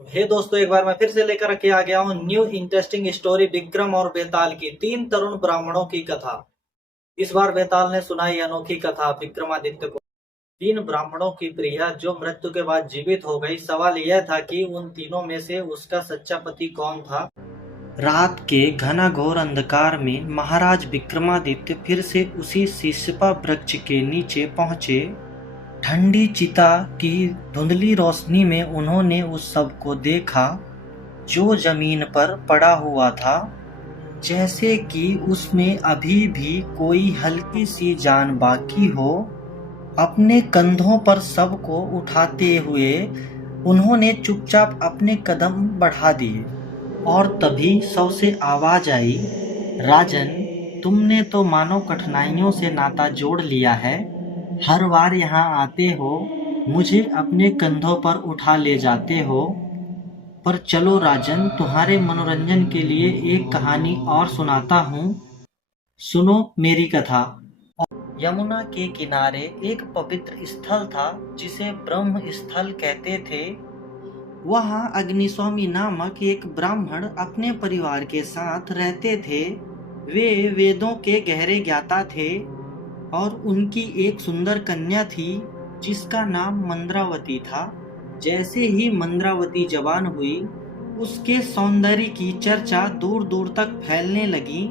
हे दोस्तों, एक बार मैं फिर से लेकर के आ गया हूँ न्यू इंटरेस्टिंग स्टोरी विक्रम और बेताल की। तीन तरुण ब्राह्मणों की कथा। इस बार बेताल ने सुनाई अनोखी कथा विक्रमादित्य को। तीन ब्राह्मणों की प्रिया जो मृत्यु के बाद जीवित हो गई। सवाल यह था कि उन तीनों में से उसका सच्चा पति कौन था। रात के घनघोर अंधकार में महाराज विक्रमादित्य फिर से उसी शीशपा वृक्ष के नीचे पहुंचे। ठंडी चिता की धुंधली रोशनी में उन्होंने उस सब को देखा जो जमीन पर पड़ा हुआ था, जैसे कि उसमें अभी भी कोई हल्की सी जान बाकी हो। अपने कंधों पर सबको उठाते हुए उन्होंने चुपचाप अपने कदम बढ़ा दिए और तभी सौ से आवाज आई, राजन, तुमने तो मानो कठिनाइयों से नाता जोड़ लिया है। हर बार यहाँ आते हो, मुझे अपने कंधों पर उठा ले जाते हो। पर चलो राजन, तुम्हारे मनोरंजन के लिए एक कहानी और सुनाता हूँ। सुनो मेरी कथा। यमुना के किनारे एक पवित्र स्थल था जिसे ब्रह्म स्थल कहते थे। वहाँ अग्निस्वामी नामक एक ब्राह्मण अपने परिवार के साथ रहते थे। वे वेदों के गहरे ज्ञाता थे और उनकी एक सुंदर कन्या थी जिसका नाम मंद्रावती था। जैसे ही मंद्रावती जवान हुई, उसके सौंदर्य की चर्चा दूर दूर तक फैलने लगी।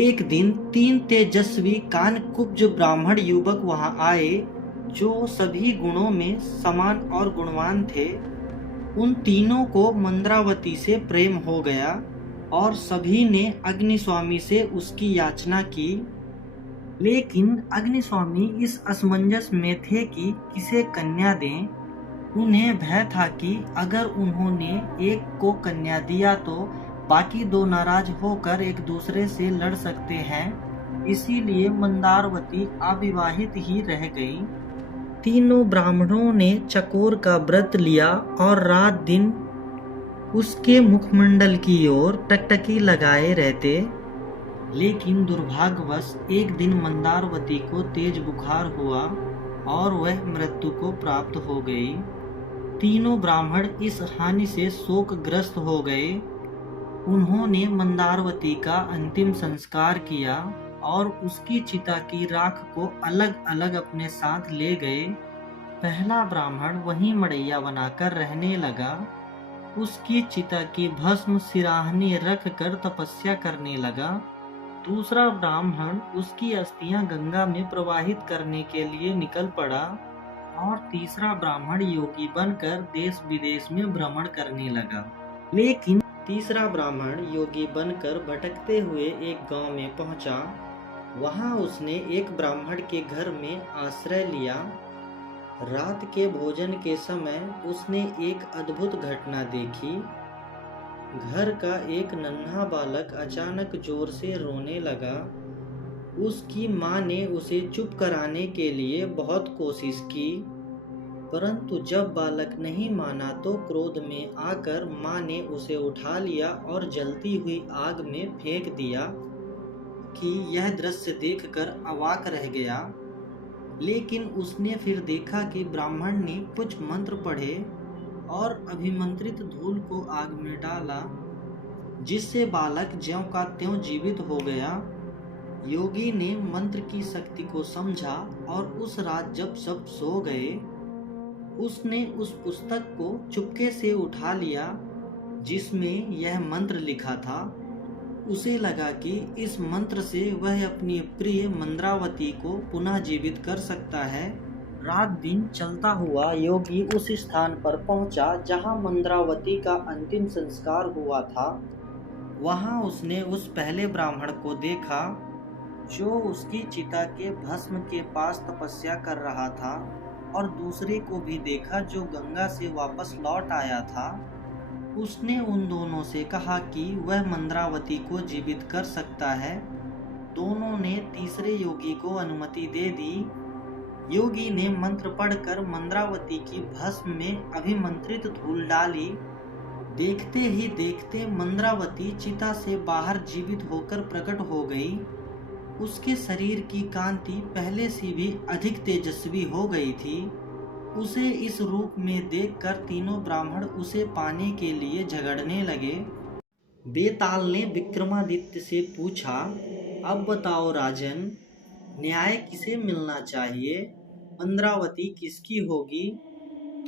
एक दिन तीन तेजस्वी कानकुब्ज ब्राह्मण युवक वहां आए जो सभी गुणों में समान और गुणवान थे। उन तीनों को मंद्रावती से प्रेम हो गया और सभी ने अग्निस्वामी से उसकी याचना की। लेकिन अग्निस्वामी इस असमंजस में थे कि किसे कन्या दें। उन्हें भय था कि अगर उन्होंने एक को कन्या दिया तो बाकी दो नाराज होकर एक दूसरे से लड़ सकते हैं। इसीलिए मंदारवती अविवाहित ही रह गई। तीनों ब्राह्मणों ने चकोर का व्रत लिया और रात दिन उसके मुखमंडल की ओर टकटकी लगाए रहते। लेकिन दुर्भाग्यवश एक दिन मंदारवती को तेज बुखार हुआ और वह मृत्यु को प्राप्त हो गई। तीनों ब्राह्मण इस हानि से शोकग्रस्त हो गए। उन्होंने मंदारवती का अंतिम संस्कार किया और उसकी चिता की राख को अलग अलग अपने साथ ले गए। पहला ब्राह्मण वहीं मड़ैया बनाकर रहने लगा। उसकी चिता की भस्म सिराहने रख कर तपस्या करने लगा। दूसरा ब्राह्मण उसकी अस्थियां गंगा में प्रवाहित करने के लिए निकल पड़ा और तीसरा ब्राह्मण योगी बनकर देश विदेश में भ्रमण करने लगा। लेकिन तीसरा ब्राह्मण योगी बनकर भटकते हुए एक गांव में पहुंचा। वहां उसने एक ब्राह्मण के घर में आश्रय लिया। रात के भोजन के समय उसने एक अद्भुत घटना देखी। घर का एक नन्हा बालक अचानक जोर से रोने लगा। उसकी माँ ने उसे चुप कराने के लिए बहुत कोशिश की, परंतु जब बालक नहीं माना तो क्रोध में आकर माँ ने उसे उठा लिया और जलती हुई आग में फेंक दिया। कि यह दृश्य देखकर अवाक रह गया। लेकिन उसने फिर देखा कि ब्राह्मण ने कुछ मंत्र पढ़े और अभिमंत्रित धूल को आग में डाला, जिससे बालक ज्यों का त्यों जीवित हो गया। योगी ने मंत्र की शक्ति को समझा और उस रात जब सब सो गए, उसने उस पुस्तक को चुपके से उठा लिया जिसमें यह मंत्र लिखा था। उसे लगा कि इस मंत्र से वह अपनी प्रिय मंद्रावती को पुनः जीवित कर सकता है। रात दिन चलता हुआ योगी उस स्थान पर पहुंचा जहां मंद्रावती का अंतिम संस्कार हुआ था। वहां उसने उस पहले ब्राह्मण को देखा जो उसकी चिता के भस्म के पास तपस्या कर रहा था, और दूसरे को भी देखा जो गंगा से वापस लौट आया था। उसने उन दोनों से कहा कि वह मंद्रावती को जीवित कर सकता है। दोनों ने तीसरे योगी को अनुमति दे दी। योगी ने मंत्र पढ़कर मंद्रावती की भस्म में अभिमंत्रित धूल डाली। देखते ही देखते मंद्रावती चिता से बाहर जीवित होकर प्रकट हो गई। उसके शरीर की कांति पहले से भी अधिक तेजस्वी हो गई थी। उसे इस रूप में देखकर तीनों ब्राह्मण उसे पाने के लिए झगड़ने लगे। बेताल ने विक्रमादित्य से पूछा, अब बताओ राजन, न्याय किसे मिलना चाहिए, इंद्रावती किसकी होगी।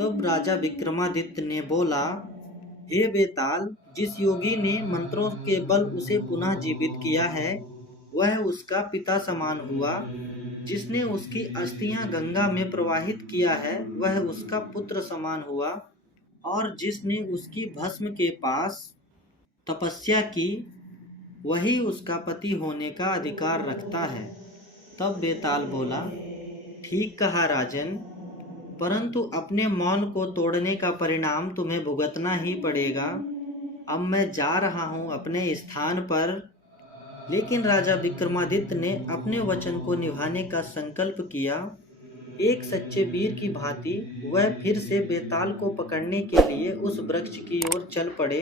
तब राजा विक्रमादित्य ने बोला, हे बेताल, जिस योगी ने मंत्रों के बल उसे पुनः जीवित किया है वह उसका पिता समान हुआ, जिसने उसकी अस्थियां गंगा में प्रवाहित किया है वह उसका पुत्र समान हुआ, और जिसने उसकी भस्म के पास तपस्या की वही उसका पति होने का अधिकार रखता है। तब बेताल बोला, ठीक कहा राजन, परंतु अपने मौन को तोड़ने का परिणाम तुम्हें भुगतना ही पड़ेगा। अब मैं जा रहा हूँ अपने स्थान पर। लेकिन राजा विक्रमादित्य ने अपने वचन को निभाने का संकल्प किया। एक सच्चे वीर की भांति वह फिर से बेताल को पकड़ने के लिए उस वृक्ष की ओर चल पड़े।